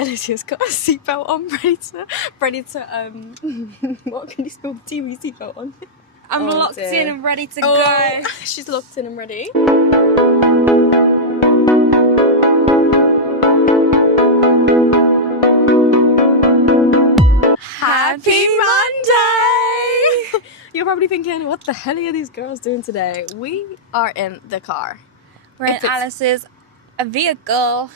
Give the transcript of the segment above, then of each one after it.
Alicia's got a seatbelt on, ready to what can you spell the T with seatbelt on? I'm locked in and ready to go. She's locked in and ready. Happy Monday! You're probably thinking, what the hell are these girls doing today? We are in the car. We're in Alice's vehicle.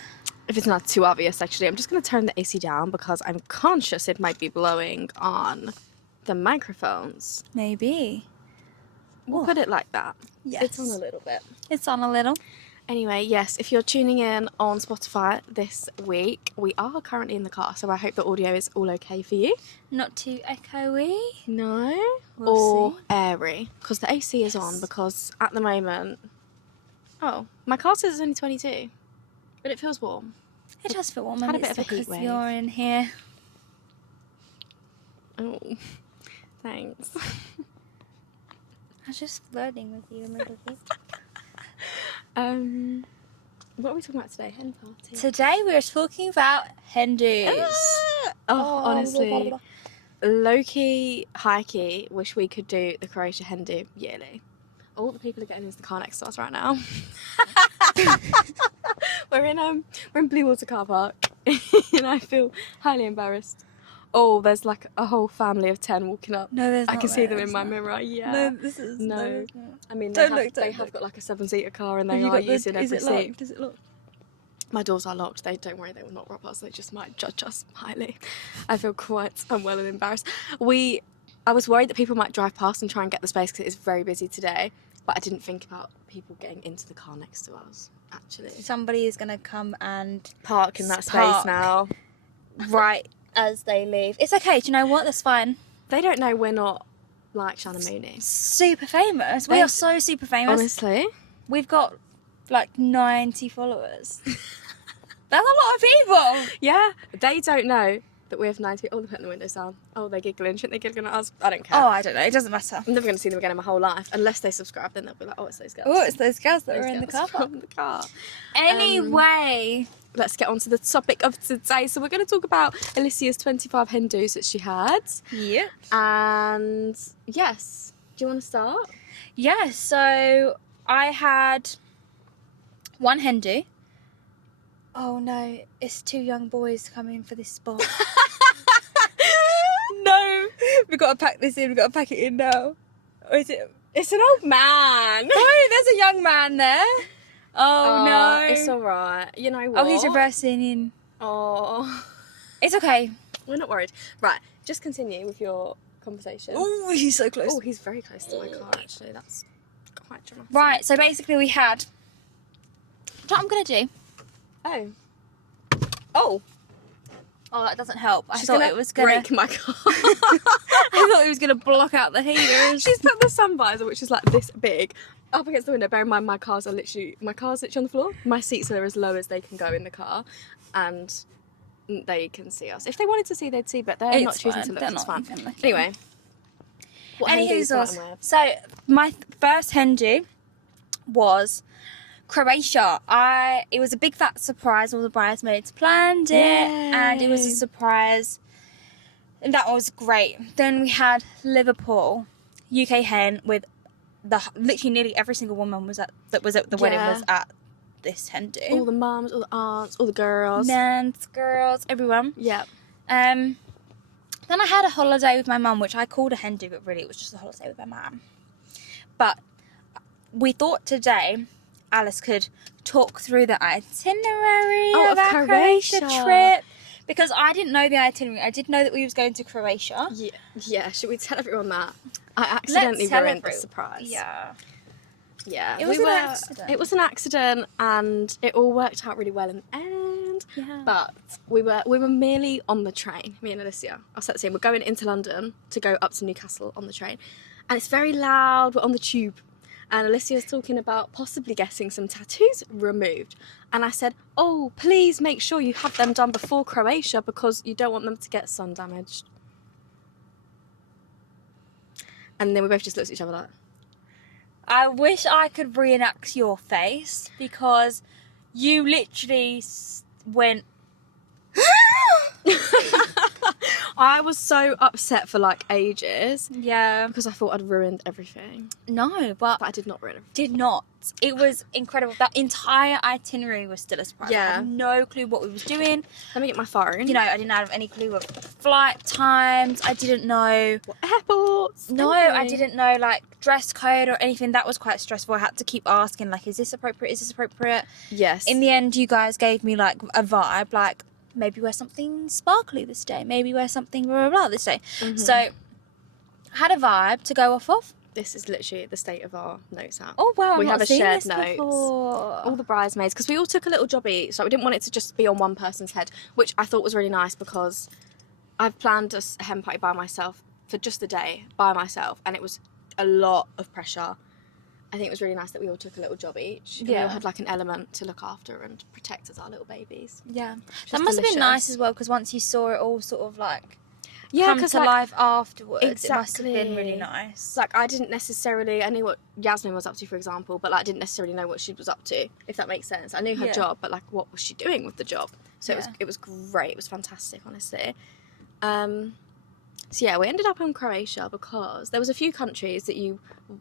If it's not too obvious, actually, I'm just going to turn the AC down because I'm conscious it might be blowing on the microphones. Maybe. We'll put it like that. Yes. It's on a little bit. It's on a little. Anyway, yes, if you're tuning in on Spotify this week, we are currently in the car, so I hope the audio is all okay for you. Not too echoey. No. We'll see. Airy. Because the AC is on, because at the moment... Oh, my car says it's only 22, but it feels warm. It does feel warm. Had a and bit it's of a heat because wave. you're in here. Oh, thanks. I was just flirting with you a little bit. What are we talking about today? Hen party. Today we're talking about hen do's. Honestly, low-key, high-key, wish we could do the Croatia hen do yearly. All the people are getting into the car next to us right now. We're in Blue Water car park, and I feel highly embarrassed. Oh, there's like a whole family of 10 walking up. No, there's not. I can see them in my mirror. Yeah. No, this is no. I mean, Don't they look, have got like a 7-seater car, and they are using every seat. Is it locked? My doors are locked. Don't worry, they will not rob us. They just might judge us highly. I feel quite unwell and embarrassed. I was worried that people might drive past and try and get the space because it is very busy today, but I didn't think about people getting into the car next to us, actually. Somebody is going to come and Park in that space now. Right as they leave. It's okay, do you know what? That's fine. They don't know we're not like Shannon Mooney. Super famous. We are so super famous. Honestly. We've got like 90 followers. That's a lot of people. Yeah, they don't know that we have 90. Oh, they're putting the windows down. Oh, they're giggling. Shouldn't they giggling at us? I don't care. Oh, I don't know. It doesn't matter. I'm never going to see them again in my whole life. Unless they subscribe, then they'll be like, oh, it's those girls. Oh, it's those girls that Those are in the girls car park. from the car. Anyway. Let's get on to the topic of today. So we're going to talk about Alicia's 25 hen do's that she had. Yeah. And yes, do you want to start? Yeah, so I had one hen do. Oh no, it's 2 young boys coming for this spot. No, we've got to pack this in. We've got to pack it in now. Or is it? It's an old man. No, there's a young man there. Oh no. It's all right. You know what? Oh, he's reversing in. Oh. It's okay. We're not worried. Right, just continue with your conversation. Oh, he's so close. Oh, he's very close to my car, actually. That's quite dramatic. Right, so basically we had... What I'm going to do... Oh. Oh, that doesn't help. I She's thought gonna it was going break to... my car. I thought it was going to block out the heaters. She's put the sun visor, which is like this big, up against the window. Bear in mind, my car's literally on the floor. My seats are as low as they can go in the car, and they can see us. If they wanted to see, they'd see, but they're not choosing to look. It's fine. Anyway, what hen do you starting with? So my first hen do was Croatia. It was a big fat surprise. All the bridesmaids planned it, and it was a surprise, and that was great. Then we had Liverpool, UK hen, with literally nearly every single woman that was at the wedding was at this hen do. All the mums, all the aunts, all the girls, Nans, girls, everyone. Yep. Then I had a holiday with my mum, which I called a hen do, but really it was just a holiday with my mum. But we thought today Alice could talk through the itinerary of our Croatia trip, because I didn't know the itinerary. I did know that we was going to Croatia. Yeah. Should we tell everyone that? I accidentally ruined the surprise. Yeah. It was an accident. It was an accident, and it all worked out really well in the end. Yeah. But we were merely on the train, me and Alicia. I'll set the scene. We're going into London to go up to Newcastle on the train, and it's very loud. We're on the tube. And Alicia's talking about possibly getting some tattoos removed. And I said, oh, please make sure you have them done before Croatia because you don't want them to get sun damaged. And then we both just looked at each other like... I wish I could reenact your face, because you literally went... I was so upset for like ages Yeah. because I thought I'd ruined everything. No, but But I did not ruin everything. did not. It was incredible. That entire itinerary was still a surprise. I Yeah. had no clue what we was doing. Let me get my phone. You know, I didn't have any clue of flight times. I didn't know. What airports? No, anything. I didn't know like dress code or anything. That was quite stressful. I had to keep asking like, is this appropriate? Is this appropriate? Yes. In the end, you guys gave me like a vibe, like maybe wear something sparkly this day, maybe wear something blah blah blah this day. Mhm. So I had a vibe to go off of. This is literally the state of our notes app. Oh wow, We I've have not a seen shared this notes. before. All the bridesmaids, because we all took a little job each, so we didn't want it to just be on one person's head, which I thought was really nice because I've planned a hen party by myself for just the day by myself, and it was a lot of pressure. I think it was really nice that we all took a little job each. And we Yeah. all had like an element to look after and protect as our little babies. Yeah, Which that was must have been nice delicious. as well because once you saw it all sort of like Yeah, come because to like, life afterwards, it must have been really Exactly. nice. like I didn't necessarily, I knew what Yasmin was up to, for example, but like I didn't necessarily know what she was up to, if that makes sense. I knew her Yeah. job, but like what was she doing with the job? So Yeah. it was great. It was fantastic, honestly. So yeah, we ended up in Croatia because there was a few countries that you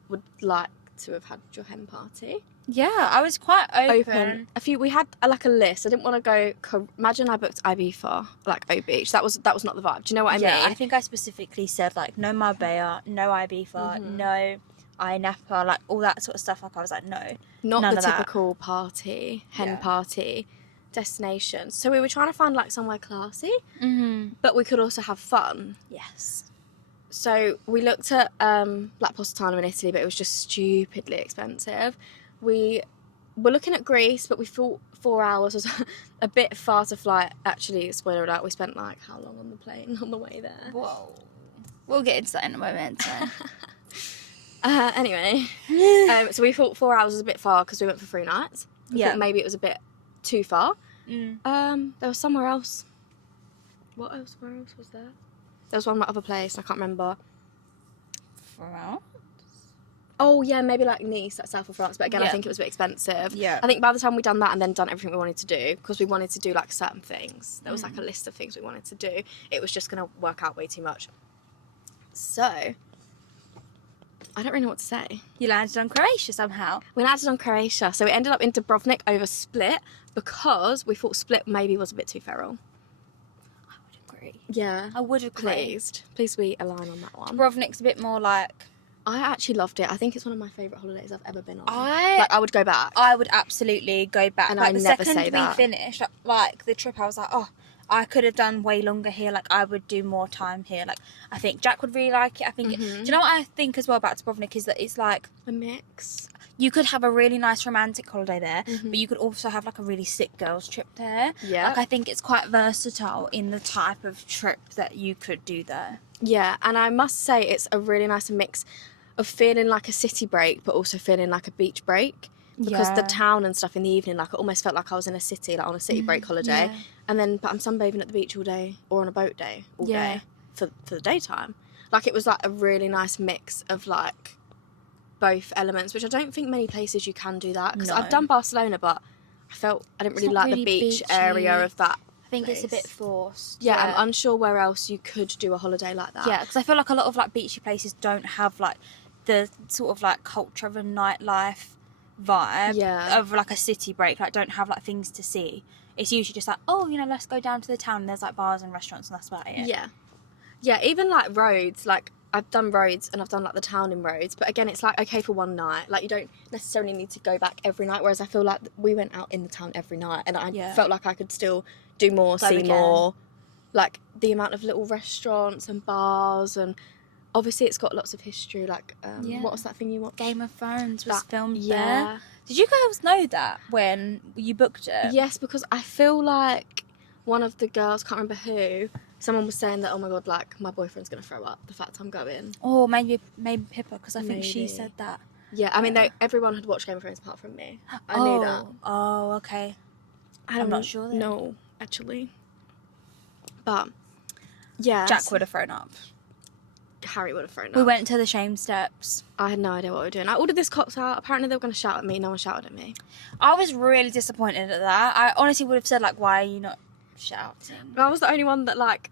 would like to have had your hen party. Yeah, I was quite open. A few. We had like a list. I didn't want to go. Imagine I booked Ibiza, like O Beach. That was not the vibe. Do you know what I Yeah, mean? I think I specifically said like no Marbella, no Ibiza, no Ayia Napa, like all that sort of stuff. Like I was like no, Not none the of that. typical party, hen Yeah. party destination. So we were trying to find like somewhere classy, Mm-hmm. but we could also have fun. Yes. So we looked at like Positano in Italy, but it was just stupidly expensive. We were looking at Greece, but we thought 4 hours was a bit far to fly. Actually, spoiler alert, we spent like how long on the plane on the way there? Whoa. We'll get into that in a moment. So. Anyway, so we thought 4 hours was a bit far because we went for 3 nights. We Yeah. thought maybe it was a bit too far. Mm. There was somewhere else. What else? Where else was there? There was one other place. I can't remember. Well. Oh yeah, maybe like Nice, like south of France. But again, I Yeah. think it was a bit expensive. Yeah. I think by the time we'd done that and then done everything we wanted to do, because we wanted to do like certain things, there was like a list of things we wanted to do. It was just going to work out way too much. So I don't really know what to say. You landed on Croatia somehow. We landed on Croatia, so we ended up in Dubrovnik over Split because we thought Split maybe was a bit too feral. I would agree. Yeah. I would agree. Please we align on that one. Dubrovnik's a bit more like. I actually loved it. I think it's one of my favourite holidays I've ever been on. I Like, I would go back. I would absolutely go back. And like I the never second say we that. finished, like the trip, I was like, oh, I could have done way longer here. Like I would do more time here. Like I think Jack would really like it. I think. Do you know what I think as well about Dubrovnik is that it's like A mix. you could have a really nice romantic holiday there, but you could also have like a really sick girls trip there. Yeah. Like I think it's quite versatile in the type of trip that you could do there. Yeah, and I must say it's a really nice mix of feeling like a city break, but also feeling like a beach break. Because the Yeah. town and stuff in the evening, like, it almost felt like I was in a city, like on a city break holiday. yeah. And then, but I'm sunbathing at the beach all day, or on a boat day all Yeah. day for the daytime. Like, it was like a really nice mix of like both elements, which I don't think many places you can do that. Because No. I've done Barcelona, but I felt I didn't It's really not like really the beach beachy. area of that. I think it's a bit place. forced. Yeah, I'm unsure where else you could do a holiday like that. Yeah, because I feel like a lot of like beachy places don't have like the sort of like culture of a nightlife vibe Yeah. of like a city break. Like don't have like things to see. It's usually just like, oh, you know, let's go down to the town. And there's like bars and restaurants and that's about it. Yeah. Yeah, even like roads, like I've done roads and I've done like the town in roads, but again, it's like okay for one night. Like you don't necessarily need to go back every night, whereas I feel like we went out in the town every night and I Yeah. felt like I could still do more, Go see again. more. Like the amount of little restaurants and bars, and obviously it's got lots of history. Like, Yeah. what was that thing you watched? Game of Thrones was That- filmed yeah. there. Did you guys know that when you booked it? Yes, because I feel like one of the girls, can't remember who, someone was saying that, oh my god, like my boyfriend's gonna throw up the fact I'm going. Or maybe Pippa, because I think she Maybe. said that. Yeah, I mean, Yeah. everyone had watched Game of Thrones apart from me. I knew that. Oh, okay. I'm not sure then. No, actually. But yeah, Jack would have thrown up. Harry would have thrown up. We went to the shame steps. I had no idea what we were doing. I ordered this cocktail. Apparently they were going to shout at me. No one shouted at me. I was really disappointed at that. I honestly would have said like, why are you not shouting? I was the only one that like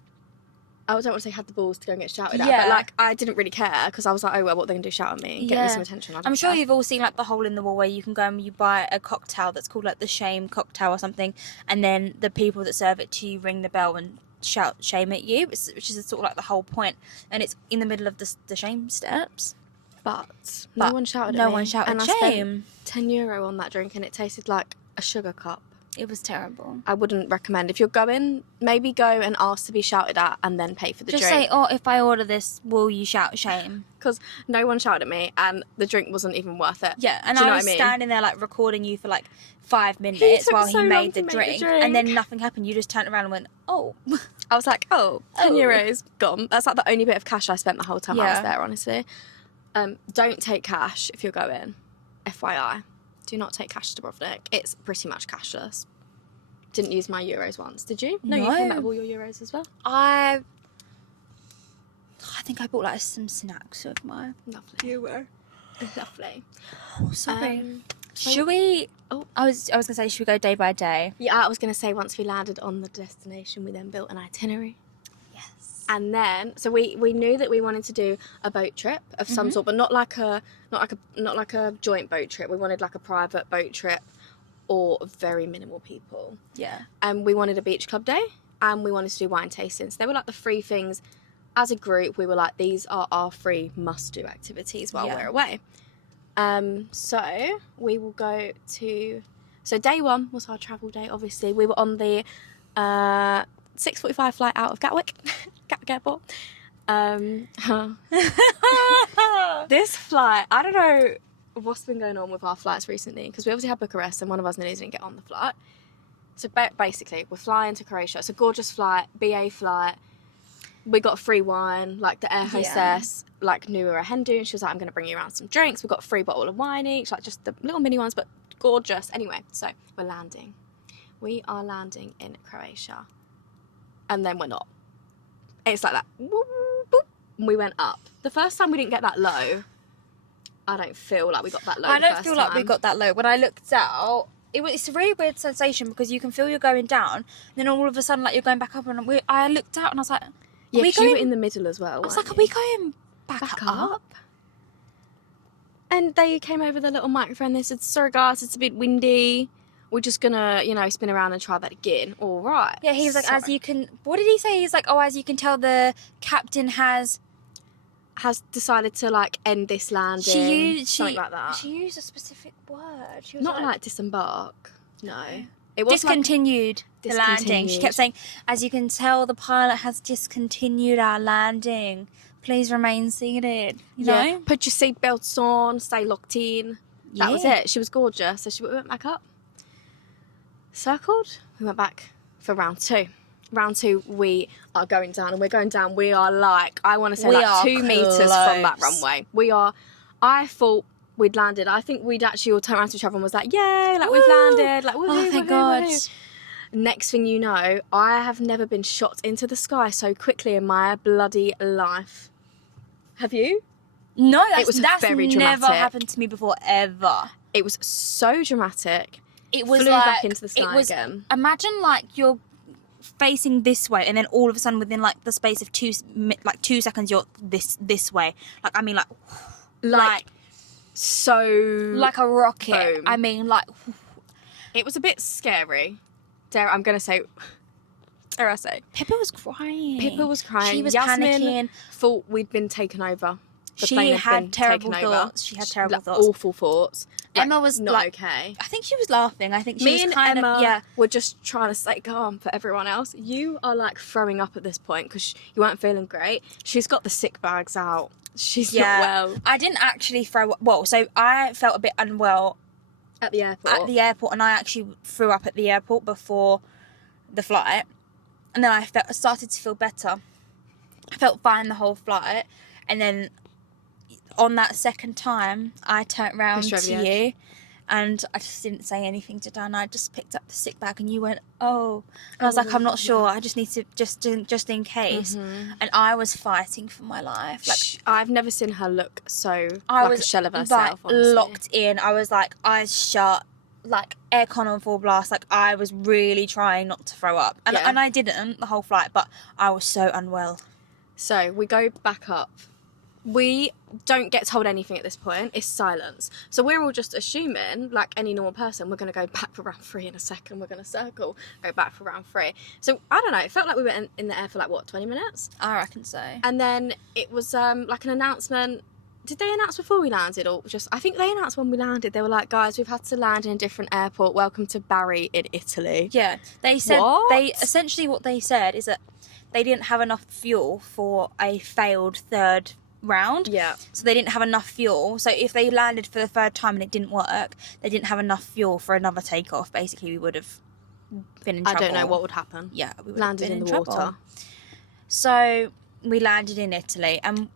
I don't want to say had the balls to go and get shouted at, Yeah. but like I didn't really care because I was like, oh well, what they're gonna do, shout at me and get me Yeah. some attention. I don't I'm sure care. you've all seen like the hole in the wall where you can go and you buy a cocktail that's called like the shame cocktail or something, and then the people that serve it to you ring the bell and shout shame at you, which is sort of like the whole point, and it's in the middle of the shame steps. But no one shouted at me. No one shouted and shame. I spent €10 on that drink and it tasted like a sugar cup. It was terrible. I wouldn't recommend. If you're going, maybe go and ask to be shouted at and then pay for the Just drink. say, oh, if I order this, will you shout shame? Because no one shouted at me and the drink wasn't even worth it. Yeah, and Do you know I what was I mean? standing there like recording you for like 5 minutes took while so he long made to the make the drink, drink. and then nothing happened. You just turned around and went, oh. I was like, oh, €10 Oh. gone. That's like the only bit of cash I spent the whole time I was Yeah. there, honestly. Don't take cash if you're going. FYI. Do not take cash to Dubrovnik. It's pretty much cashless. Didn't use my euros once, did you? No, you No. came out with all your euros as well. I think I bought like some snacks with my Lovely. euro. Lovely. Oh, sorry. So- Should we? Oh. I was gonna say, should we go day by day? Yeah, I was going to say once we landed on the destination, we then built an itinerary. Yes. And then, so we knew that we wanted to do a boat trip of some sort, but not like a joint boat trip. We wanted like a private boat trip or very minimal people. Yeah. And we wanted a beach club day and we wanted to do wine tastings. They were like the three things. As a group, we were like, these are our three must-do activities while Yeah. we're away. So we will go to... So day one was our travel day, obviously. We were on the 6:45 flight out of Gatwick Airport. This flight, I don't know what's been going on with our flights recently, because we obviously had Bucharest and one of us nearly didn't get on the flight. So basically, we're flying to Croatia. It's a gorgeous flight, BA flight. We got free wine, like the air hostess, like knew we were a Hindu, and she was like, I'm going to bring you around some drinks. We got a free bottle of wine each, like just the little mini ones, but gorgeous. Anyway, so we're landing. We are landing in Croatia. And then we're not. It's like that. Whoop, boop, and we went up. The first time we didn't get that low. I don't feel like we got that low. I the don't first feel like we time. got that low. When I looked out, it's a really weird sensation because you can feel you're going down, and then all of a sudden, like you're going back up, and I looked out and I was like, Yeah, are we 'cause you were going- in the middle as well. I was weren't like, are you? we going back up? And they came over the little microphone. They said, sorry guys, it's a bit windy. We're just gonna, spin around and try that again. All right. Yeah, he was like, as So- you can. What did he say? He's like, oh, as you can tell, the captain has decided to like end this landing. Something like that. She used a specific word. She was Not like disembark. No. It was like discontinued the landing. She discontinued. kept saying, as you can tell, the pilot has discontinued our landing. Please remain seated. You know? Put your seatbelts on, stay locked in. That was Yeah. it. She was gorgeous. So we went back up. Circled. We went back for round two. Round two, we are going down, and we're going down. We are like, I want to say We like are 2 meters from that close. runway. We are, I thought we'd landed. I think we'd actually all turned around to each other and was like, yay, like we've Woo! landed. Like, woohoo, Oh, thank woohoo, God. woohoo. Next thing you know, I have never been shot into the sky so quickly in my bloody life. Have you? No, was that's very never dramatic. happened to me before, ever. It was so dramatic. It was Flew like, back into the sky it was, again. Imagine like you're facing this way, and then all of a sudden, within like the space of 2 seconds, you're this way. Like I mean, like So like a rocket. Boom. I mean, like it was a bit scary. Dare I say? Pippa was crying. Pippa was crying. She was Yasmin panicking. thought we'd been taken over. The She plane had been terrible taken over. thoughts. She had terrible Like, thoughts. Awful thoughts. Like, Emma was not like, okay. I think she was laughing. I think she Me was and kind Emma of yeah. were just trying to stay calm for everyone else. You are like throwing up at this point because you weren't feeling great. She's got the sick bags out. She's not well I didn't actually throw up. Well, so I felt a bit unwell at the airport. at the airport, and I actually threw up at the airport before the flight, and then I started to feel better. I felt fine the whole flight, and then on that second time, I turned round Pushed to over the you, and I just didn't say anything to Dan. I just picked up the sick bag, and you went, "Oh," and I was like, "I'm not sure. I just need to just in case." And I was fighting for my life. Like I've never seen her look so I like was a shell of like herself. honestly. locked in. I was like eyes shut, like aircon on full blast. Like I was really trying not to throw up, and Yeah. I didn't the whole flight, but I was so unwell. So we go back up. We don't get told anything at this point. It's silence. So we're all just assuming, like any normal person, we're going to go back for round 3 in a second. We're going to circle, go back for round 3. So I don't know. It felt like we were in the air for like, what, 20 minutes? I reckon so. And then it was like an announcement. Did they announce before we landed, or just? I think they announced when we landed. They were like, "Guys, we've had to land in a different airport. Welcome to Bari in Italy." Yeah, they said What? what they said is that they didn't have enough fuel for a failed third round. Yeah. So they didn't have enough fuel. So if they landed for the third time and it didn't work, they didn't have enough fuel for another takeoff. Basically, we would have been in trouble. I don't know what would happen. Yeah, we would Landed have been in the trouble. water. So we landed in Italy, and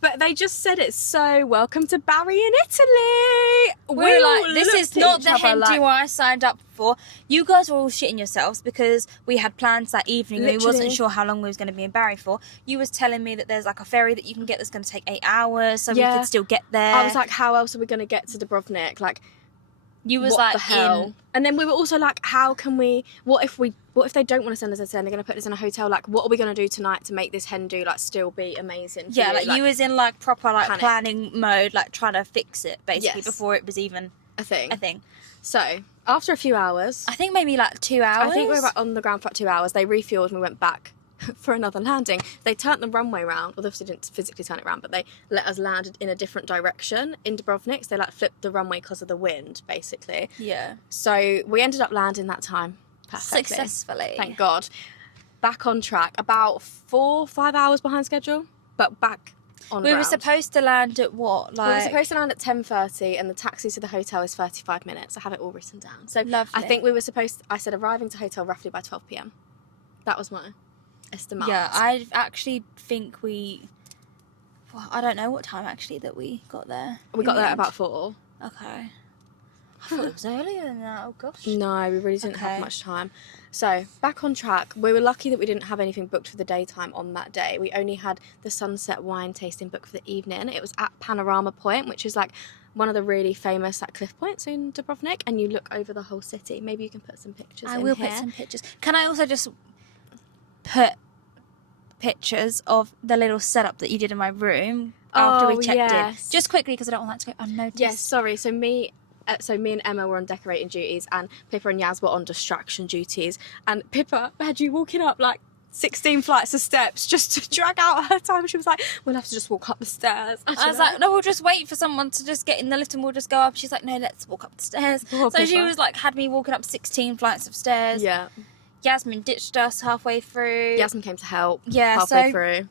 But they just said it so, welcome to Bari in Italy. We were like, this looked is at not each the other Hindu I signed up for. You guys were all shitting yourselves because we had plans that evening and we wasn't Literally. sure how long we was going to be in Bari for. You was telling me that there's like a ferry that you can get that's going to take 8 hours, so we Yeah. could still get there. I was like, how else are we going to get to Dubrovnik? Like, you was what like, the hell? And then we were also like, how can we, what if they don't want to send us a they're going to put us in a hotel? Like, what are we going to do tonight to make this Hindu like still be amazing for yeah, you? like you was in like proper like panic. planning mode, like trying to fix it basically Yes. before it was even a thing. a thing. So after a few hours, I think maybe like 2 hours. I think we were on the ground for like 2 hours. They refueled and we went back for another landing. They turned the runway round. Well, they obviously didn't physically turn it around, but they let us land in a different direction in Dubrovnik. So they like flipped the runway because of the wind, basically. Yeah. So we ended up landing that time perfectly. Successfully. Thank God. Back on track. About 4-5 hours behind schedule, but back on We were ground. supposed to land at what? We were Like, supposed to land at 10:30 and the taxi to the hotel is 35 minutes. I have it all written down. So Lovely. I think we were supposed I said arriving to hotel roughly by 12 p.m. That was my estimate. yeah, I actually think we. Well, I don't know what time actually that we got there. We got there at about 4. Okay. I thought it was earlier than that. Oh gosh. No, we really didn't Okay. have much time. So, back on track. We were lucky that we didn't have anything booked for the daytime on that day. We only had the sunset wine tasting booked for the evening. It was at Panorama Point, which is like one of the really famous like cliff points in Dubrovnik, and you look over the whole city. Maybe you can put some pictures I in will here. put some pictures. Can I also just put pictures of the little setup that you did in my room after Oh, we checked yes. in? Just quickly because I don't want that to go unnoticed. Yes, sorry. So me and Emma were on decorating duties, and Pippa and Yaz were on distraction duties. And Pippa had you walking up like 16 flights of steps just to drag out her time. She was like, "We'll have to just walk up the stairs." I was like, no, we'll just wait for someone to just get in the lift and we'll just go up. She's like, no, let's walk up the stairs. Poor So she Pippa. was like, had me walking up 16 flights of stairs. Yeah. Yasmin ditched us halfway through. Yasmin came to help. Yeah, halfway so- through.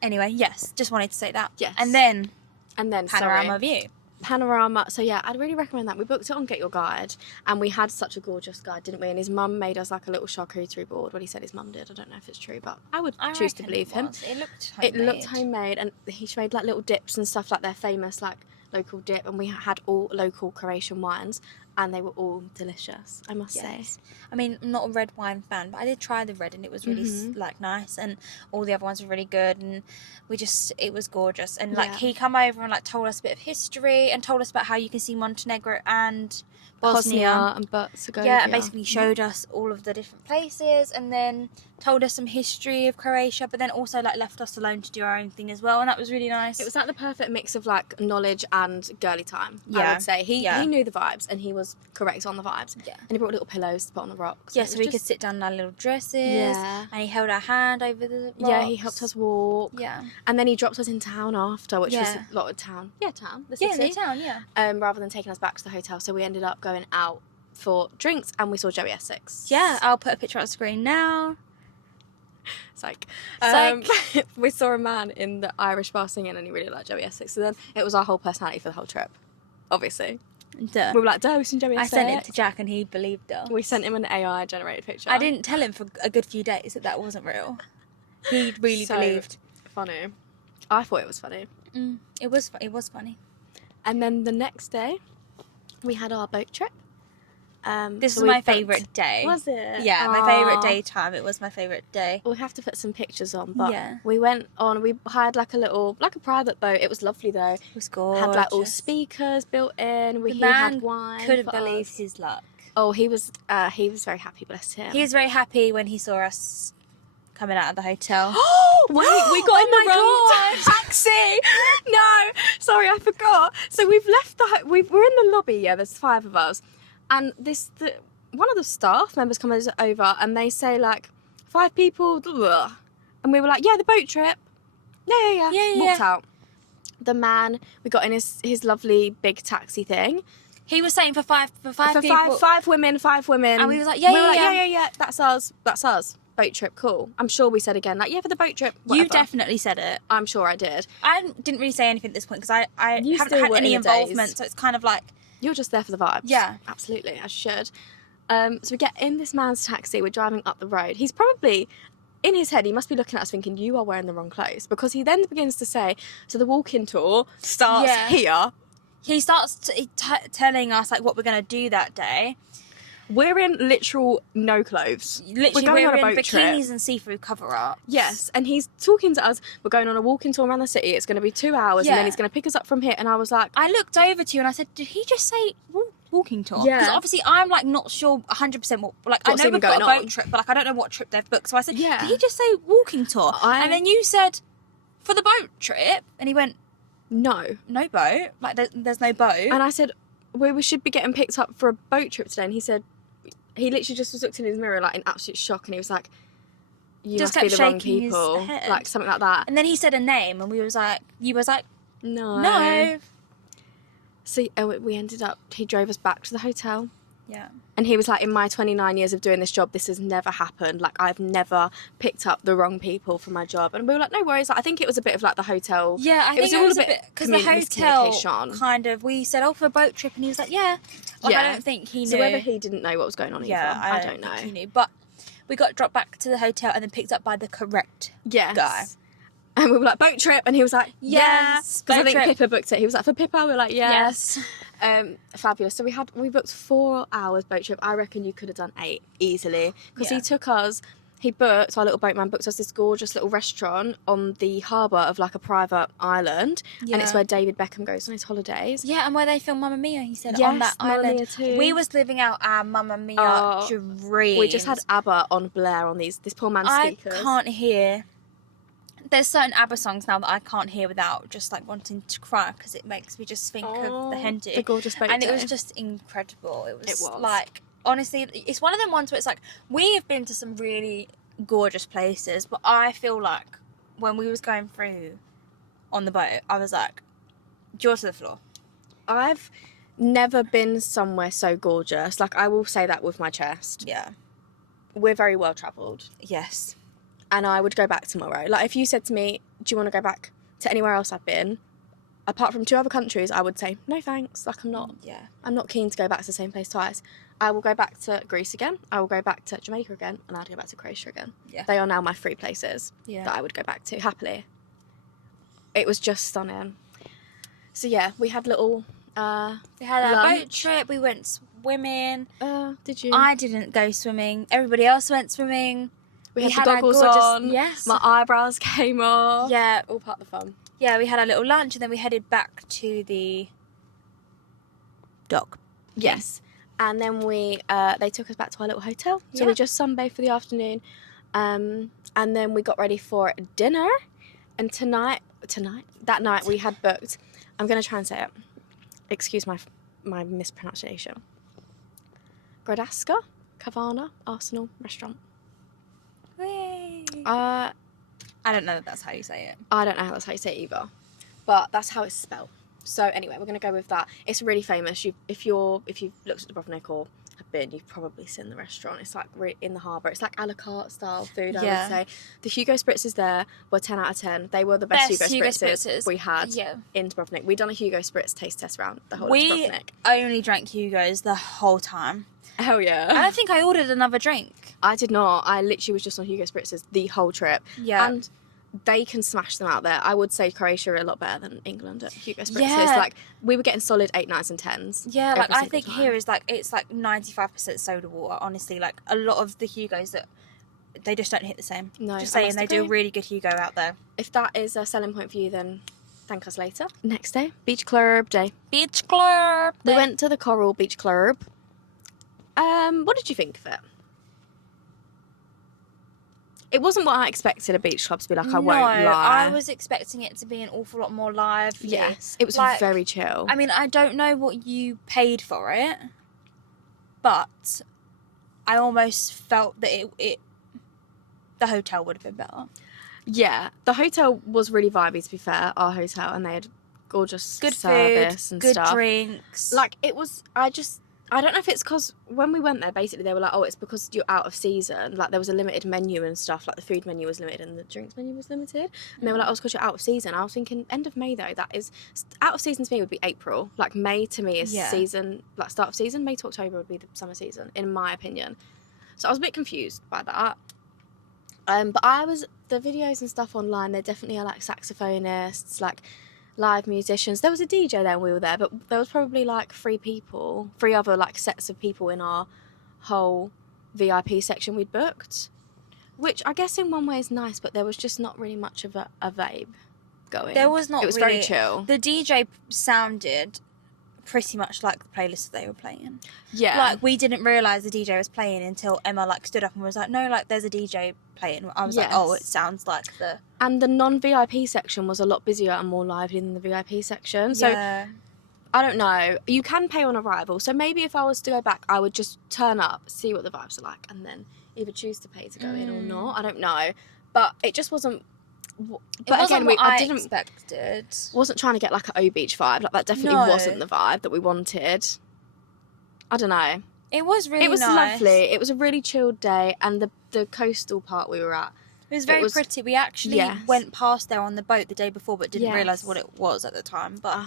Anyway, yes, just wanted to say that. Yes. And then And then panorama view. Panorama. So yeah, I'd really recommend that. We booked it on Get Your Guide, and we had such a gorgeous guide, didn't we? And his mum made us like a little charcuterie board. Well, he said his mum did. I don't know if it's true, but I would I choose to reckon believe it him. was. It looked It homemade. looked homemade, and he made like little dips and stuff, like their famous like local dip, and we had all local Croatian wines, and they were all delicious, I must say. Yes. I mean, I'm not a red wine fan, but I did try the red and it was really like nice, and all the other ones were really good, and it was gorgeous. And like Yeah. he come over and like told us a bit of history and told us about how you can see Montenegro and Bosnia. and Herzegovina. Yeah, and basically showed us all of the different places, and then told us some history of Croatia, but then also like left us alone to do our own thing as well, and that was really nice. It was like the perfect mix of like knowledge and girly time. I Yeah. would say he Yeah. knew the vibes, and he was correct on the vibes. Yeah. And he brought little pillows to put on the rocks. yeah, It so was we could just- sit down in our little dresses. Yeah. And he held our hand over the rocks. Yeah, he helped us walk. Yeah. And then he dropped us in town after, which was Yeah. a lot of town. Yeah, town. The Yeah, city. the town, yeah. Rather than taking us back to the hotel. So we ended up going out for drinks, and we saw Joey Essex. Yeah, I'll put a picture on the screen now. Psych. Psych. We saw a man in the Irish bar singing, and he really liked Joey Essex. So then it was our whole personality for the whole trip, obviously. Duh. We were like, "Duh, we seen Joey I Essex." sent it to Jack and he believed her. We sent him an AI-generated picture. I didn't tell him for a good few days that wasn't real. He really So believed. Funny. I thought it was funny. It was funny. And then the next day, we had our boat trip. This so was we my booked- favourite day. Was it? Yeah, my favourite Aw. daytime. It was my favourite day. We'll have to put some pictures on, but Yeah. we went on. We hired like a private boat. It was lovely though. It was gorgeous. Had like all speakers built in. The He man had wine. couldn't for believe us. his luck. Oh, he was very happy. Bless him. He was very happy when he saw us coming out of the hotel. Wait, we got in the my wrong God. taxi. No, sorry, I forgot. So we've left we're in the lobby. Yeah, there's 5 of us, and one of the staff members comes over and they say like 5 people, blah. And we were like, yeah, the boat trip. Yeah. Walked out. The man, we got in his lovely big taxi thing. He was saying for five people. Five women. And we was like, yeah. That's us. Boat trip, cool. I'm sure we said again, like, yeah, for the boat trip. Whatever. You definitely said it. I'm sure I did. I didn't really say anything at this point because I You haven't still had were any in the involvement, daze. so it's kind of like... You're just there for the vibes. Yeah. Absolutely, as you should. So we get in this man's taxi, we're driving up the road. He's probably, in his head, he must be looking at us thinking, you are wearing the wrong clothes. Because he then begins to say, so the walk-in tour starts here. He starts telling us like what we're going to do that day. We're in literal no clothes. Literally, we're we're going on a in boat bikinis trip. and see-through cover-ups. Yes, and he's talking to us. We're going on a walking tour around the city. It's going to be 2 hours, and Yeah. then he's going to pick us up from here. And I was like, I looked over to you and I said, did he just say walking tour? Yeah. Because obviously I'm like not sure 100% what, like What's I know even we've got a going boat on. trip, but like I don't know what trip they've booked. So I said, Yeah. did he just say walking tour? And then you said, for the boat trip? And he went, no. no boat? Like there's no boat? And I said, we should be getting picked up for a boat trip today. And he said, he literally just looked in his mirror like in absolute shock, and he was like, you Just must be kept the wrong shaking his people. head. Like something like that. And then he said a name and you was like, No. no. So we ended up, he drove us back to the hotel. Yeah. And he was like, in my 29 years of doing this job, this has never happened. Like, I've never picked up the wrong people for my job. And we were like, no worries. Like, I think it was a bit of like the hotel. Yeah, I think it was a bit because the hotel miscommunication. kind of. We said, "Oh, for a boat trip," and he was like, "Yeah." Like, Yeah. I don't think he knew. So whether he didn't know what was going on yeah, either, I don't know. think he knew. But we got dropped back to the hotel and then picked up by the correct Yes. guy. And we were like, boat trip. And he was like, Yes, Because I boat think trip. Pippa booked it. He was like, for Pippa? We were like, yes. Yes. Fabulous. So we booked 4 hours boat trip. I reckon you could have done 8 easily. Because Yeah. he booked, our little boatman booked us this gorgeous little restaurant on the harbour of like a private island. And it's Yeah. where David Beckham goes on his holidays. Yeah, and where they filmed Mamma Mia, he said, Yes, on that Mamma island. Mia too. We was living out our Mamma Mia Oh, dreams. We just had ABBA on Blair on this poor man's speakers. I can't hear. There's certain ABBA songs now that I can't hear without just like wanting to cry because it makes me just think of the Hendy. The gorgeous boat And it was day. just incredible. It was was. like, honestly, it's one of them ones where it's like, we have been to some really gorgeous places, but I feel like when we was going through on the boat, I was like, jaw to the floor. I've never been somewhere so gorgeous. Like, I will say that with my chest. Yeah. We're very well travelled. Yes. And I would go back tomorrow. Like, if you said to me, do you want to go back to anywhere else I've been, apart from 2 other countries, I would say, no thanks. Like, I'm not keen to go back to the same place twice. I will go back to Greece again. I will go back to Jamaica again. And I'd go back to Croatia again. Yeah. They are now my 3 places Yeah. that I would go back to happily. It was just stunning. So, yeah, we had little... We had our boat lunch. trip, we went swimming. Did you? I didn't go swimming. Everybody else went swimming. We had the our goggles gorgeous- on. Yes. My eyebrows came off. Yeah. All part of the fun. Yeah, we had our little lunch and then we headed back to the dock. Yes. And then they took us back to our little hotel. So Yeah. we just sunbathed for the afternoon. And then we got ready for dinner. And that night we had booked, I'm going to try and say it. Excuse my mispronunciation. Gradasca Cavana Arsenal restaurant. Yay. I don't know if that's how you say it. don't know how that's how you say it either. But that's how it's spelled. So anyway, we're going to go with that. It's really famous. If you've looked at Dubrovnik or have been, you've probably seen the restaurant. It's like in the harbour. It's like a la carte style food, I would say. The Hugo Spritzes there were 10 out of 10. They were the best Hugo Spritzes we had in Dubrovnik. We'd done a Hugo Spritz taste test round the whole of Dubrovnik. We only drank Hugo's the whole time. Hell yeah. I don't think I ordered another drink. I did not. I literally was just on Hugo Spritzes the whole trip. Yeah. And they can smash them out there. I would say Croatia are a lot better than England at Hugo Spritzes. Yeah. Like, we were getting solid 8, 9s and 10s. Yeah, every like I single think time. here is like it's like 95% soda water. Honestly, like a lot of the Hugos that they just don't hit the same. No, Just I saying, must they do a agree. really good Hugo out there. If that is a selling point for you, then thank us later. Next day, beach club day. Beach club. We went to the Coral Beach Club. What did you think of it? It wasn't what I expected a beach club to be like, I won't No, lie. I was expecting it to be an awful lot more lively. Yes, it was Like, very chill. I mean, I don't know what you paid for it, but I almost felt that the hotel would have been better. Yeah, the hotel was really vibey, to be fair, our hotel, and they had gorgeous Good service food, and good stuff. drinks. Like, it was, I don't know if it's because when we went there, basically they were like, oh, it's because you're out of season. Like, there was a limited menu and stuff. Like, the food menu was limited and the drinks menu was limited. And they were like, oh, it's because you're out of season. I was thinking, end of May, though, that is... Out of season to me would be April. Like, May to me is season... Like, start of season. May to October would be the summer season, in my opinion. So I was a bit confused by that. But the videos and stuff online, there definitely are, like, saxophonists, like... live musicians. There was a DJ there when we were there, but there was probably like three other like sets of people in our whole VIP section we'd booked, which I guess in one way is nice, but there was just not really much of a vibe going. There was not. It was really, very chill. The DJ sounded pretty much like the playlist that they were playing. Yeah. Like, we didn't realise the DJ was playing until Emma, like, stood up and was like, no, like, there's a DJ playing. I was like, oh, it sounds like the... And the non-VIP section was a lot busier and more lively than the VIP section. So, yeah. I don't know. You can pay on arrival. So maybe if I was to go back, I would just turn up, see what the vibes are like, and then either choose to pay to go in or not. I don't know. But it just wasn't... But again, I didn't expected. Wasn't trying to get like an O Beach vibe. Like, that definitely wasn't the vibe that we wanted. I don't know. It was really nice. It was lovely. It was a really chilled day, and the coastal part we were at. It was very pretty. We actually went past there on the boat the day before, but didn't realise what it was at the time. But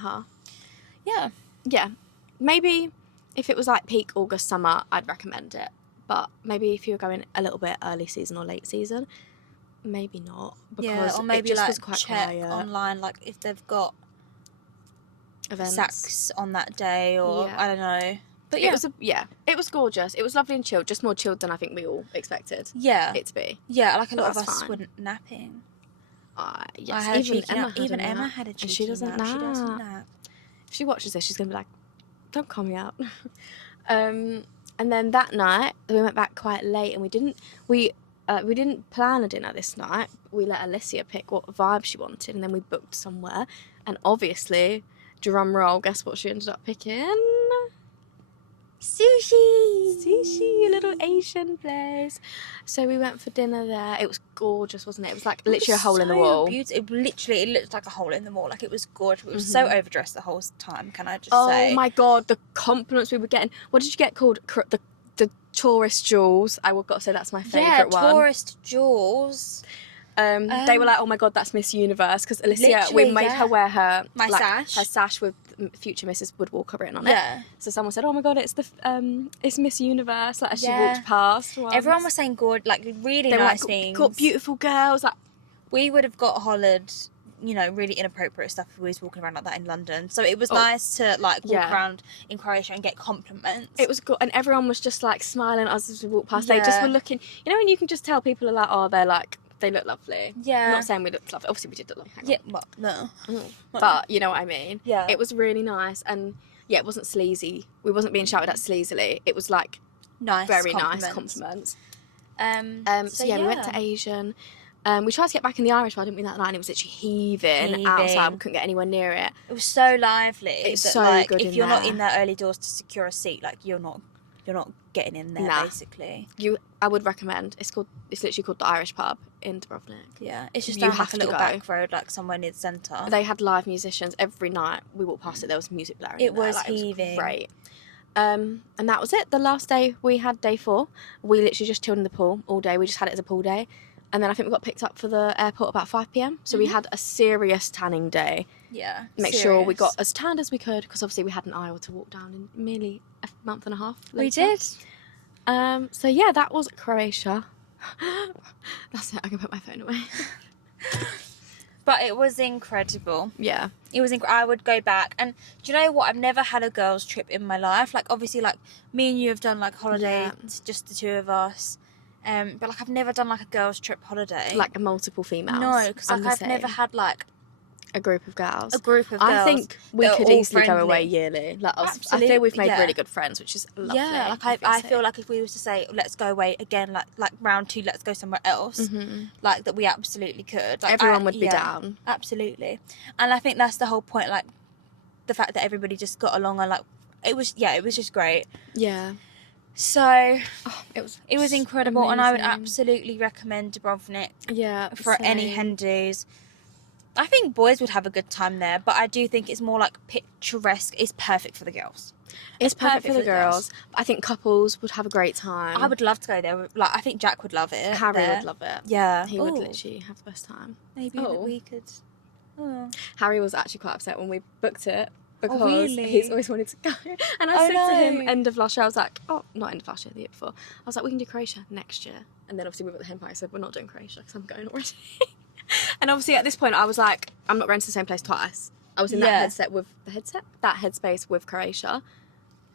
yeah. Maybe if it was like peak August, summer, I'd recommend it. But maybe if you were going a little bit early season or late season, maybe not, because or maybe it just like was quite check quiet. online, like if they've got Events. sax on that day, or I don't know. But it was gorgeous. It was lovely and chilled, just more chilled than I think we all expected. It to be. Yeah, like a lot of us were napping. Yes, even Emma had a cheeky and she doesn't nap. nap. She doesn't nap. If she watches this, she's gonna be like, "Don't call me out." And then that night we went back quite late, and we didn't plan a dinner this night. We let Alicia pick what vibe she wanted, and then we booked somewhere. And obviously, drum roll, guess what she ended up picking? Sushi, a little Asian place. So we went for dinner there. It was gorgeous, wasn't it? It was like literally a hole in the wall. It looked like a hole in the wall. Like, it was gorgeous. It was so overdressed the whole time. Can I just say? Oh my god, the compliments we were getting. What did you get called? The tourist jewels. I would got to say that's my favourite one. Yeah, tourist jewels. They were like, oh my god, that's Miss Universe, because Alicia, we made her wear her sash with future Mrs. Woodwalker written on it. Yeah. So someone said, oh my god, it's Miss Universe, like, as she walked past. Once. Everyone was saying good, like, really nice things. Got beautiful girls. Like, we would have got hollered, you know, really inappropriate stuff if we was walking around like that in London. So it was nice to like walk around in Croatia and get compliments. It was good, and everyone was just like smiling at us as we walked past. They just were looking, you know, when you can just tell people are like, oh, they look lovely. Yeah. I'm not saying we looked lovely. Obviously, we did look lovely. Well, no. But you know what I mean? Yeah. It was really nice, and it wasn't sleazy. We wasn't being shouted at sleazily. It was like very nice compliments. So we went to Asian. We tried to get back in the Irish bar, didn't we, that night? And it was literally heaving outside. We couldn't get anywhere near it. It was so lively. It's so good. If you're not in there early doors to secure a seat, like, you're not getting in there, basically. I would recommend. It's literally called the Irish Pub in Dubrovnik. Yeah, it's just down like a little back road, like somewhere near the centre. They had live musicians every night. We walked past it. There was music blaring. It was heaving. It was great. And that was it. The last day we had, day 4. We literally just chilled in the pool all day. We just had it as a pool day. And then I think we got picked up for the airport about 5 p.m. So we had a serious tanning day. Yeah. Make sure we got as tanned as we could, because obviously we had an aisle to walk down in merely a month and a half later. We did. So yeah, that was Croatia. That's it. I can put my phone away. But it was incredible. Yeah. It was I would go back. And do you know what? I've never had a girls' trip in my life. Like, obviously, like, me and you have done, like, holiday, just the two of us. But, like, I've never done, like, a girls' trip holiday. Like, multiple females. No, because, like, I've never had, like, A group of girls. A group of girls. I think we that are could all easily go away friendly. yearly. Like I Absolutely, feel we've made yeah. really good friends, which is lovely. Yeah, like I obviously. feel like if we was to say let's go away again, like round 2, let's go somewhere else, like that we absolutely could. Like, everyone would be down. Absolutely, and I think that's the whole point. Like the fact that everybody just got along and like it was just great. Yeah. So it was incredible, amazing. and I would absolutely recommend Dubrovnik. Yeah, for any hen dos. I think boys would have a good time there, but I do think it's more like picturesque. It's perfect for the girls. It's perfect for the girls. I think couples would have a great time. I would love to go there. Like I think Jack would love it. Harry would love it. Yeah, he would literally have the best time. Maybe that we could. Oh. Harry was actually quite upset when we booked it because really? he's always wanted to go. And I said to him end of last year, I was like, oh, not end of last year, the year before. I was like, we can do Croatia next year. And then obviously we got the hen party, I said, we're not doing Croatia because I'm going already. And obviously at this point I was like, I'm not going to the same place twice. I was in that headspace with Croatia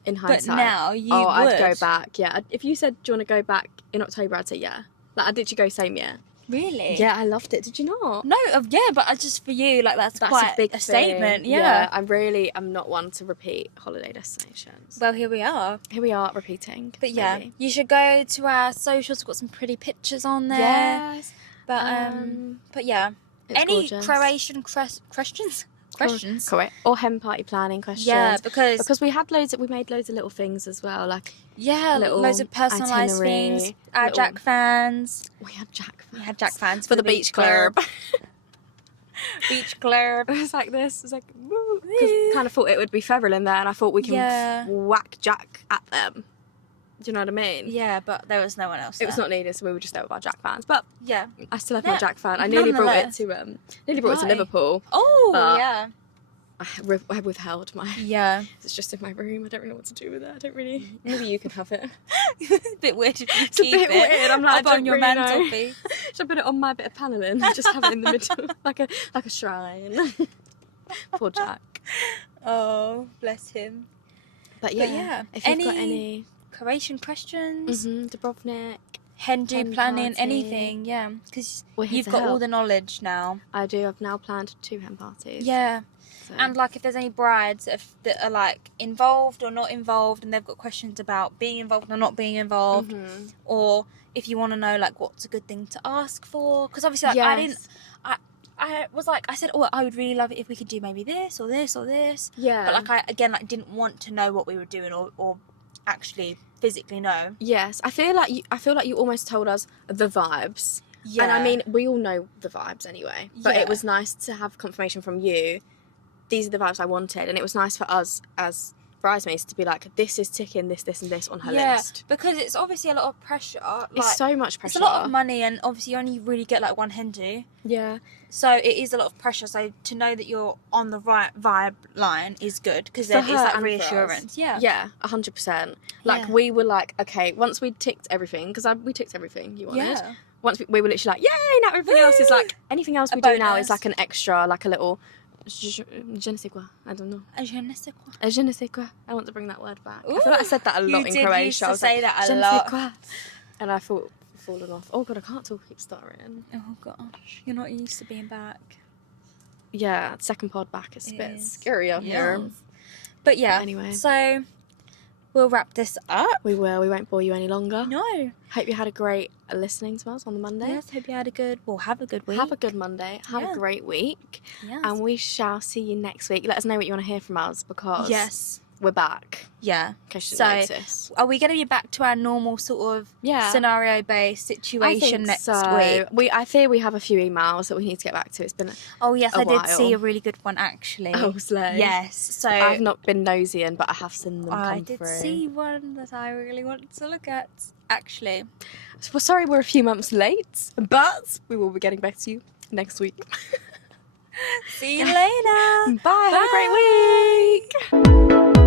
in hindsight. But now you would. I'd go back, yeah. If you said, do you want to go back in October, I'd say yeah. Like I'd literally go same year. Really? Yeah, I loved it. Did you not? No, yeah, but just for you, like that's quite a big statement. Yeah. I'm not one to repeat holiday destinations. Well, here we are. Here we are repeating. But yeah, you should go to our socials. We've got some pretty pictures on there. Yes. But yeah, it's any gorgeous. Croatian questions? Correct. Or hen party planning questions. Yeah, because we made loads of little things as well, like loads of personalised itinerary, things. Our Jack fans. We had Jack fans for the beach club. Beach club. It was like this. It was like woo. Because kind of thought it would be feral in there, and I thought we can whack Jack at them. Do you know what I mean? Yeah, but there was no one else there. It was not needed, so we were just there with our Jack fans. But yeah, I still have my Jack fan. I nearly brought it to Liverpool. Oh, yeah. I withheld my. Yeah. It's just in my room. I don't really know what to do with it. I don't really. Maybe you can have it. It's a bit weird if you It's a bit weird. I'm like, up on your mantelpiece. Should I put it on my bit of panelling? Just have it in the middle, like a shrine. Poor Jack. Oh, bless him. But yeah, if you've got any Croatian questions, Dubrovnik, hen planning, party. anything, yeah, because you've to got all help. the knowledge now. I do. I've now planned 2 hen parties. Yeah. So. And like if there's any brides that are like involved or not involved and they've got questions about being involved or not being involved, or if you want to know like what's a good thing to ask for, because obviously like, I said, oh, I would really love it if we could do maybe this or this or this. Yeah. But like I didn't want to know what we were doing or actually physically know. Yes, I feel like you almost told us the vibes. Yeah. And I mean, we all know the vibes anyway. But it was nice to have confirmation from you. These are the vibes I wanted, and it was nice for us as bridesmaids to be like, this is ticking this and this on her list. Because it's obviously a lot of pressure. It's so much pressure. It's a lot of money, and obviously you only really get like one hen do. Yeah. So it is a lot of pressure. So to know that you're on the right vibe line is good, because then it's like reassurance. Yeah. Yeah, 100%. Like we were like, okay, once we ticked everything, because we ticked everything you wanted. Yeah. Once we were literally like, yay, now everything else is like, anything else we do now is like an extra, like a little, je ne sais quoi, I don't know. Je ne sais quoi. Je ne sais quoi. I want to bring that word back. Ooh, I feel like I said that a lot in Croatia. Used to say that a lot. And I thought, fallen off. Oh god, I can't talk, keep stuttering. Oh gosh, you're not used to being back. Yeah, second pod back is a bit scary out here. But yeah, anyway. So we'll wrap this up. We will. We won't bore you any longer. No. Hope you had a great listening to us on the Monday. Yes, hope you had have a good week. Have a good Monday. Have a great week. Yes. And we shall see you next week. Let us know what you want to hear from us, because we're back. Yeah. In case you didn't notice. Are we going to be back to our normal sort of scenario-based situation next week? I fear we have a few emails that we need to get back to. It's been I while. did see a really good one actually. Oh, slay. Yes. So I've not been nosy in, but I have seen them come through. I did see one that I really wanted to look at actually. We're sorry we're a few months late, but we will be getting back to you next week. See you later. Bye. Have a great week.